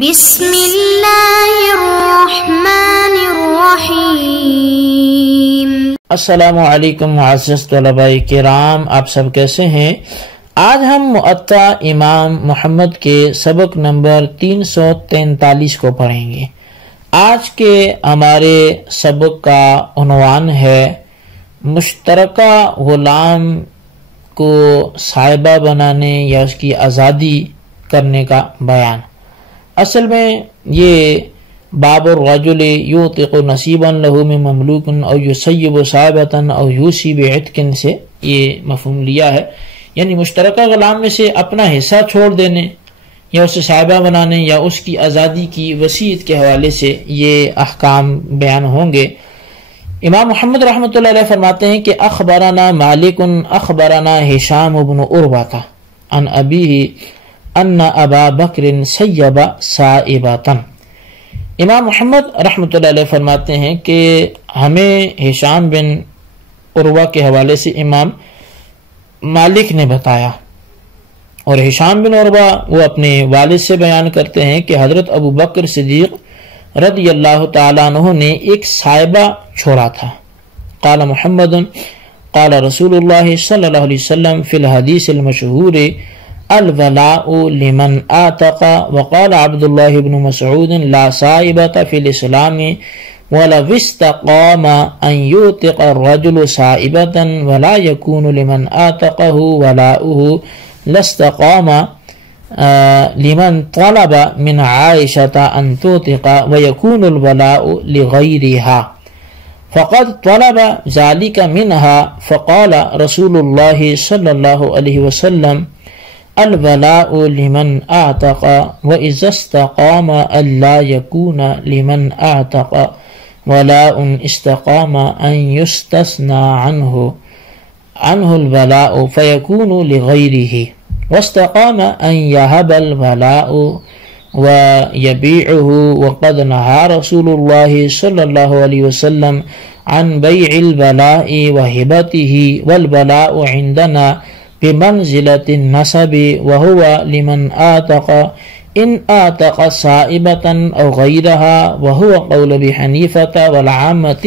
بسم اللہ الرحمن الرحیم۔ السلام علیکم معزز طلباء کرام، آپ سب کیسے ہیں؟ آج ہم مؤطا امام محمد کے سبق نمبر 343 کو پڑھیں گے۔ آج کے ہمارے سبق کا عنوان ہے مشترکہ غلام کو صاحبہ بنانے یا اس کی آزادی کرنے کا بیان۔ اصل میں یہ باب الرجل یوطق نصیبا لہ من مملوک او یسیب صاحبۃ او یوصی بعتق سے یہ مفہوم لیا ہے، یعنی مشترکہ غلام میں سے اپنا حصہ چھوڑ دینے یا اسے صاحبہ بنانے یا اس کی آزادی کی وصیت کے حوالے سے یہ احکام بیان ہوں گے۔ امام محمد رحمۃ اللہ علیہ فرماتے ہیں کہ اخبرنا مالک اخبرنا ہشام بن عروہ عن ابیہ ان ابا بکر سیب سائبۃ۔ امام محمد رحمۃ اللہ علیہ فرماتے ہیں کہ ہمیں ہشام بن عروہ کے حوالے سے امام مالک نے بتایا، اور ہشام بن عروہ وہ اپنے والد سے بیان کرتے ہیں کہ حضرت ابو بکر صدیق رضی اللہ تعالیٰ عنہ نے ایک صاحبہ چھوڑا تھا۔ قال محمد قال رسول اللہ صلی اللہ علیہ وسلم فی الحدیث المشہور الولاء لمن آتق، وقال عبد اللہ بن مسعود لا صائبۃ فی الاسلام ولو استقام ان یوتق الرجل صائبۃ ولا یکون لمن آتقہ ولاؤہ لاستقام لمن طلب من عائشة ان توثق ويكون الولاء لغيرها فقد طلب ذلك منها فقال رسول الله صلى الله عليه وسلم الولاء لمن اعتق واذا استقام الا يكون لمن اعتق ولاء استقام ان يستثنى عنه الولاء فيكون لغيره واستقام ان يهب الولاء ويبيعه وقد نهى رسول الله صلى الله عليه وسلم عن بيع الولاء وهبته والولاء عندنا بمنزلة النسب وهو لمن آتق إن آتق صائبة أو غيرها وهو قول أبي حنيفة والعامة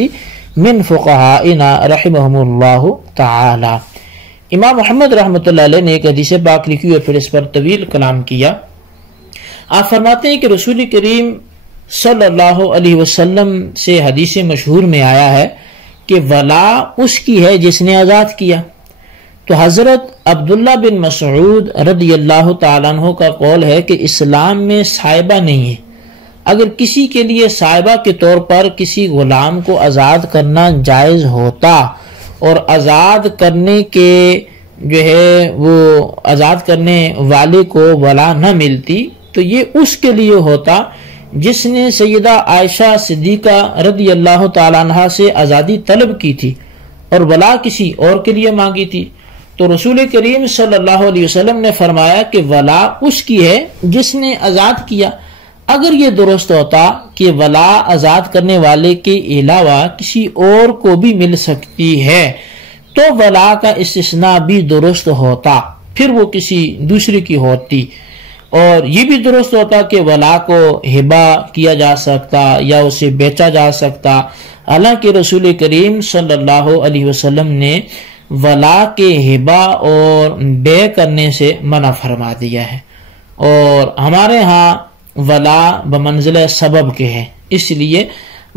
من فقهائنا رحمهم الله تعالى۔ امام محمد رحمۃ اللہ علیہ نے ایک حدیث پاک لکھی اور پھر اس پر طویل کلام کیا۔ آپ فرماتے ہیں کہ رسول کریم صلی اللہ علیہ وسلم سے حدیث مشہور میں آیا ہے کہ ولا اس کی ہے جس نے آزاد کیا۔ تو حضرت عبداللہ بن مسعود رضی اللہ تعالیٰ عنہ کا قول ہے کہ اسلام میں صاحبہ نہیں ہے۔ اگر کسی کے لیے صاحبہ کے طور پر کسی غلام کو آزاد کرنا جائز ہوتا اور آزاد کرنے کے جو ہے وہ آزاد کرنے والے کو ولا نہ ملتی تو یہ اس کے لیے ہوتا جس نے سیدہ عائشہ صدیقہ رضی اللہ تعالیٰ عنہ سے آزادی طلب کی تھی اور ولا کسی اور کے لیے مانگی تھی۔ تو رسول کریم صلی اللہ علیہ وسلم نے فرمایا کہ ولا اس کی ہے جس نے آزاد کیا۔ اگر یہ درست ہوتا کہ ولا آزاد کرنے والے کے علاوہ کسی اور کو بھی مل سکتی ہے تو ولا کا استثناء بھی درست ہوتا، پھر وہ کسی دوسرے کی ہوتی، اور یہ بھی درست ہوتا کہ ولا کو ہبہ کیا جا سکتا یا اسے بیچا جا سکتا۔ حالانکہ رسول کریم صلی اللہ علیہ وسلم نے ولا کے ہبہ اور بے کرنے سے منع فرما دیا ہے، اور ہمارے ہاں ولا بمنزلہ سبب کے ہے، اس لیے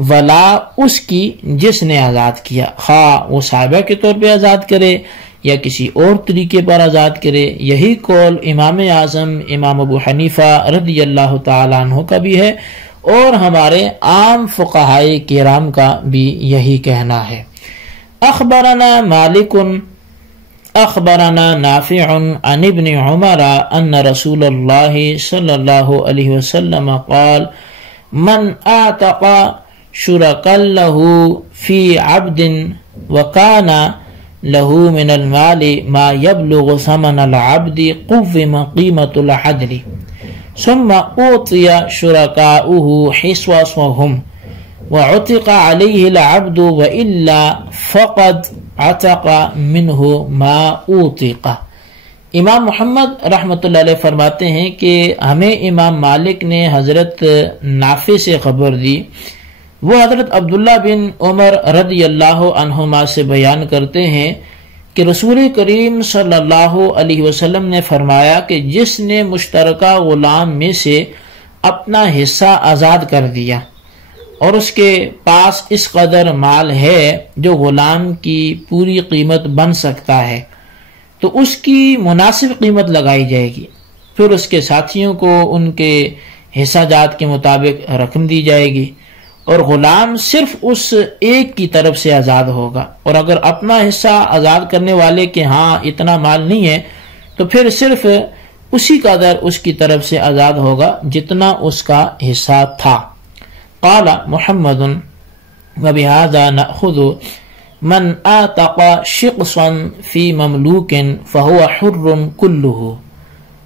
ولا اس کی جس نے آزاد کیا، خواہ وہ صاحبہ کے طور پہ آزاد کرے یا کسی اور طریقے پر آزاد کرے۔ یہی قول امام اعظم امام ابو حنیفہ رضی اللہ تعالیٰ عنہ کا بھی ہے، اور ہمارے عام فقہائے کرام کا بھی یہی کہنا ہے۔ اخبرنا مالک اخبرنا نافع عن ابن عمر ان رسول اللہ صلی اللہ علیہ وسلم قال من اعتق شركا له في عبد وكان له من المال ما يبلغ ثمن العبد قوم قيمة العدل ثم أعطي شركاؤه حصصهم وعتق عليه العبد وإلا فقد عتق منه ما أعتق۔ امام محمد رحمۃ اللہ علیہ فرماتے ہیں کہ ہمیں امام مالک نے حضرت نافع سے خبر دی، وہ حضرت عبداللہ بن عمر رضی اللہ عنہما سے بیان کرتے ہیں کہ رسول کریم صلی اللہ علیہ وسلم نے فرمایا کہ جس نے مشترکہ غلام میں سے اپنا حصہ آزاد کر دیا اور اس کے پاس اس قدر مال ہے جو غلام کی پوری قیمت بن سکتا ہے، تو اس کی مناسب قیمت لگائی جائے گی، پھر اس کے ساتھیوں کو ان کے حصہ جات کے مطابق رقم دی جائے گی، اور غلام صرف اس ایک کی طرف سے آزاد ہوگا، اور اگر اپنا حصہ آزاد کرنے والے کے ہاں اتنا مال نہیں ہے تو پھر صرف اسی قدر اس کی طرف سے آزاد ہوگا جتنا اس کا حصہ تھا۔ قال محمد وبهذا نأخذ من آتق شقصا في مملوك فهو حر كله،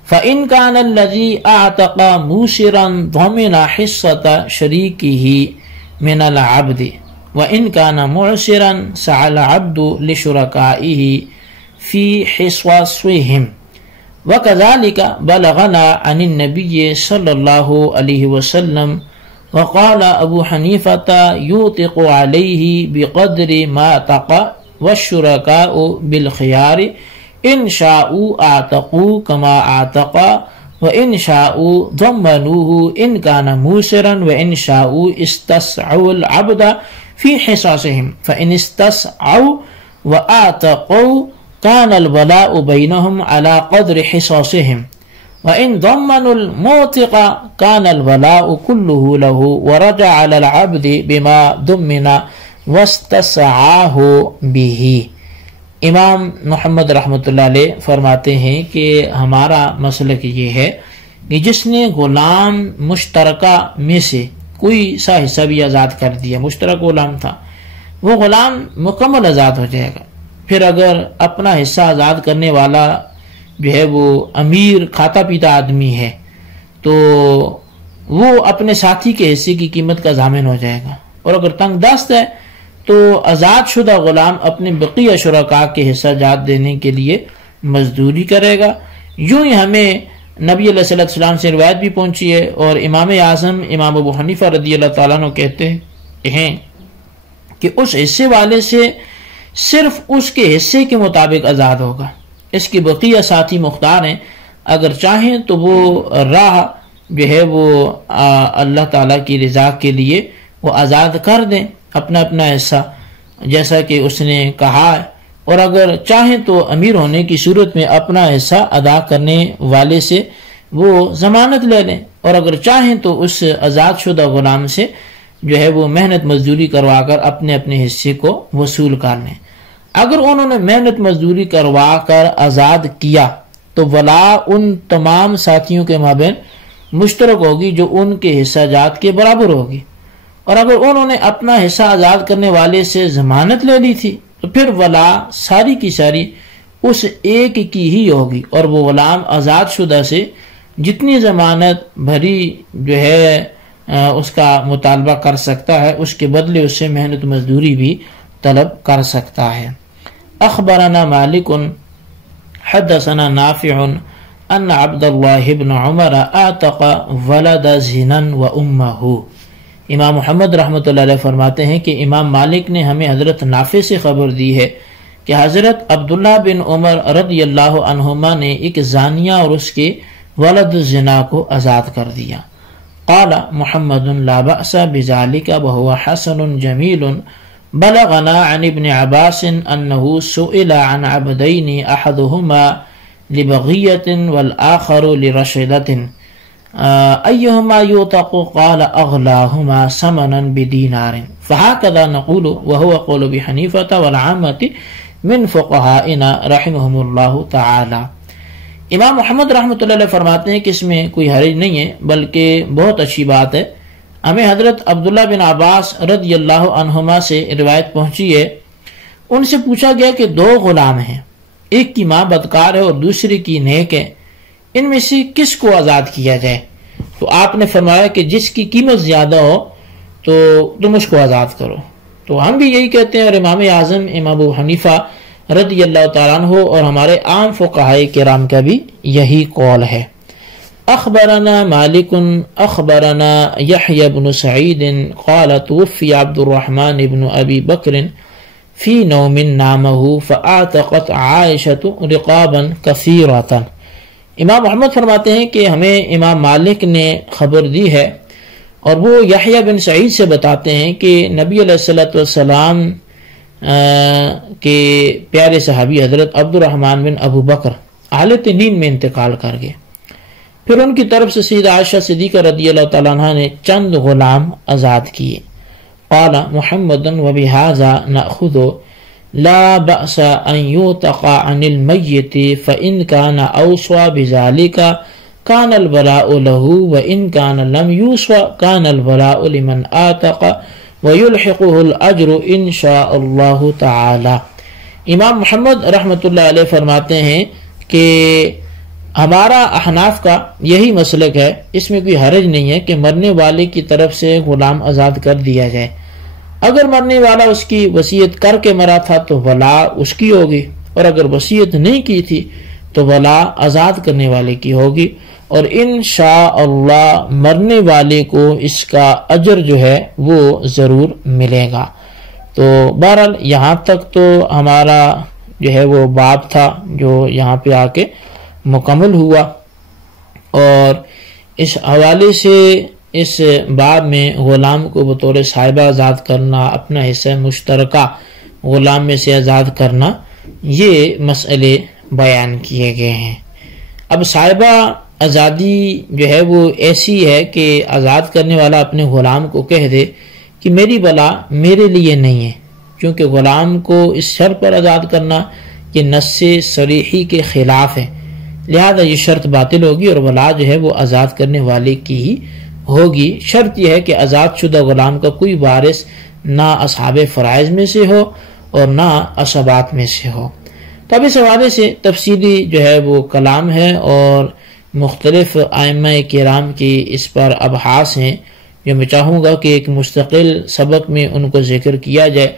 فإن كان الذي آتق موسرا ضمن حصة شريكه من العبد، وإن كان معسرا سعى العبد لشركائه في حصصهم، وكذلك بلغنا عن النبي صلى الله عليه وسلم وقال ابو حنیفة یوتق علیہ بقدر ما تق والشرکاء بالخیار ان شاءوا اعتقوا كما اعتق وان شاءوا ضمنوه ان كان موسرا وان شاءوا استسعوا العبد في حصصهم، فان استسعوا واعتقوا كان الولاء بينهم على قدر حصصهم، وَإِن ضَمَّنُوا الْمُوتِقَ كَانَ الْوَلَاءُ كُلُّهُ لَهُ وَرَجَعَ عَلَى الْعَبْدِ بِمَا ضُمِّنَ وَاسْتَسْعَاهُ بِهِ۔ امام محمد رحمۃ اللہ علیہ فرماتے ہیں کہ ہمارا مسلک یہ ہے کہ جس نے غلام مشترکہ میں سے کوئی سا حصہ بھی آزاد کر دیا، مشترک غلام تھا، وہ غلام مکمل آزاد ہو جائے گا۔ پھر اگر اپنا حصہ آزاد کرنے والا جو ہے وہ امیر کھاتا پیتا آدمی ہے تو وہ اپنے ساتھی کے حصے کی قیمت کا ضامن ہو جائے گا، اور اگر تنگ دست ہے تو آزاد شدہ غلام اپنے بقیہ شرکاء کے حصہ جات دینے کے لیے مزدوری کرے گا۔ یوں ہی ہمیں نبی علیہ السلام سے روایت بھی پہنچی ہے، اور امام اعظم امام ابو حنیفہ رضی اللہ تعالیٰ عنہ کہتے ہیں کہ اس حصے والے سے صرف اس کے حصے کے مطابق آزاد ہوگا، اس کے بقیہ ساتھی مختار ہیں، اگر چاہیں تو وہ راہ جو ہے وہ اللہ تعالیٰ کی رضا کے لیے وہ آزاد کر دیں اپنا اپنا حصہ جیسا کہ اس نے کہا ہے، اور اگر چاہیں تو امیر ہونے کی صورت میں اپنا حصہ ادا کرنے والے سے وہ ضمانت لے لیں، اور اگر چاہیں تو اس آزاد شدہ غلام سے جو ہے وہ محنت مزدوری کروا کر اپنے اپنے حصے کو وصول کر لیں۔ اگر انہوں نے محنت مزدوری کروا کر آزاد کیا تو ولا ان تمام ساتھیوں کے مابین مشترک ہوگی جو ان کے حصہ جات کے برابر ہوگی، اور اگر انہوں نے اپنا حصہ آزاد کرنے والے سے ضمانت لے لی تھی تو پھر ولا ساری کی ساری اس ایک کی ہی ہوگی، اور وہ غلام آزاد شدہ سے جتنی ضمانت بھری جو ہے اس کا مطالبہ کر سکتا ہے، اس کے بدلے اس سے محنت مزدوری بھی طلب کر سکتا ہے۔ اخبرنا مالک حدثنا نافع ان عبد اللہ بن عمر اعتق ولد زنا و امہ۔ امام محمد رحمۃ اللہ علیہ فرماتے ہیں کہ امام مالک نے ہمیں حضرت نافع سے خبر دی ہے کہ حضرت عبداللہ بن عمر رضی اللہ عنہما نے ایک زانیہ اور اس کے ولد زنا کو آزاد کر دیا۔ قال محمد لا بأس بذلك وهو حسن جمیل، بلغنا عن ابن عباس انه سئل عن عبدين احدهما لبغية والآخر لرشدة ايهما يوتق؟ قال اغلاهما ثمنا بدينار، فهكذا نقول وهو قول ابي حنيفة والعامة من فقهائنا رحمهم الله تعالى۔ امام محمد رحمۃ اللہ علیہ فرماتے ہیں کہ اس میں کوئی حرج نہیں ہے بلکہ بہت اچھی بات ہے۔ ہمیں حضرت عبداللہ بن عباس رضی اللہ عنہما سے روایت پہنچی ہے، ان سے پوچھا گیا کہ دو غلام ہیں، ایک کی ماں بدکار ہے اور دوسری کی نیک ہے، ان میں سے کس کو آزاد کیا جائے؟ تو آپ نے فرمایا کہ جس کی قیمت زیادہ ہو تو تم اس کو آزاد کرو۔ تو ہم بھی یہی کہتے ہیں، اور امام اعظم امام ابو حنیفہ رضی اللہ تعالیٰ عنہ اور ہمارے عام فقہائے کرام کا بھی یہی قول ہے۔ اخبرنا مالک اخبرنا یحیی بن سعید قال توفی عبد الرحمن بن ابی بکر فی نوم نامہ فاعتقت عائشۃ رقابا کثیرۃ۔ امام محمد فرماتے ہیں کہ ہمیں امام مالک نے خبر دی ہے اور وہ یحییٰ بن سعید سے بتاتے ہیں کہ نبی علیہ الصلوۃ والسلام کے پیارے صحابی حضرت عبد الرحمن بن ابو بکر حالت نیند میں انتقال کر گئے۔ پھر ان کی طرف سے سیدہ عائشہ صدیقہ رضی اللہ تعالیٰ عنہ نے چند غلام آزاد کیے۔ قال محمد وبهذا نأخذ لا بأس أن يوتق عن الميت فإن كان أوصى بذلك كان البلاء له وإن كان لم يوصى كان البلاء لمن آتق ويلحقه الأجر إن شاء الله تعالى۔ امام محمد رحمۃ اللہ علیہ فرماتے ہیں کہ ہمارا احناف کا یہی مسلک ہے، اس میں کوئی حرج نہیں ہے کہ مرنے والے کی طرف سے غلام آزاد کر دیا جائے۔ اگر مرنے والا اس کی وصیت کر کے مرا تھا تو ولا اس کی ہوگی، اور اگر وصیت نہیں کی تھی تو ولا آزاد کرنے والے کی ہوگی، اور انشاءاللہ مرنے والے کو اس کا اجر جو ہے وہ ضرور ملے گا۔ تو بہرحال یہاں تک تو ہمارا جو ہے وہ باب تھا جو یہاں پہ آ کے مکمل ہوا، اور اس حوالے سے اس باب میں غلام کو بطور صاحبہ آزاد کرنا، اپنا حصہ مشترکہ غلام میں سے آزاد کرنا، یہ مسئلے بیان کیے گئے ہیں۔ اب صاحبہ آزادی جو ہے وہ ایسی ہے کہ آزاد کرنے والا اپنے غلام کو کہہ دے کہ میری بلا میرے لیے نہیں ہے، کیونکہ غلام کو اس شرط پر آزاد کرنا یہ نص صریحی کے خلاف ہے، لہذا یہ شرط باطل ہوگی اور ولا جو ہے وہ آزاد کرنے والے کی ہی ہوگی۔ شرط یہ ہے کہ آزاد شدہ غلام کا کوئی وارث نہ اصحاب فرائض میں سے ہو اور نہ عصبات میں سے ہو۔ تو اب اس حوالے سے تفصیلی جو ہے وہ کلام ہے اور مختلف ائمہ کرام کی اس پر ابحاث ہیں، جو میں چاہوں گا کہ ایک مستقل سبق میں ان کو ذکر کیا جائے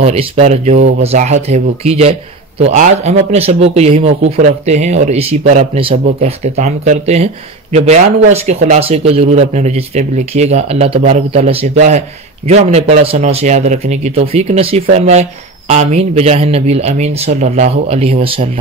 اور اس پر جو وضاحت ہے وہ کی جائے۔ تو آج ہم اپنے سبق کو یہی موقوف رکھتے ہیں اور اسی پر اپنے سبق کا اختتام کرتے ہیں۔ جو بیان ہوا اس کے خلاصے کو ضرور اپنے رجسٹر پہ لکھیے گا۔ اللہ تبارک و تعالیٰ سے دعا ہے جو ہم نے پڑھا سنوں سے یاد رکھنے کی توفیق نصیب فرمائے۔ آمین بجاہ النبی الامین صلی اللہ علیہ وسلم۔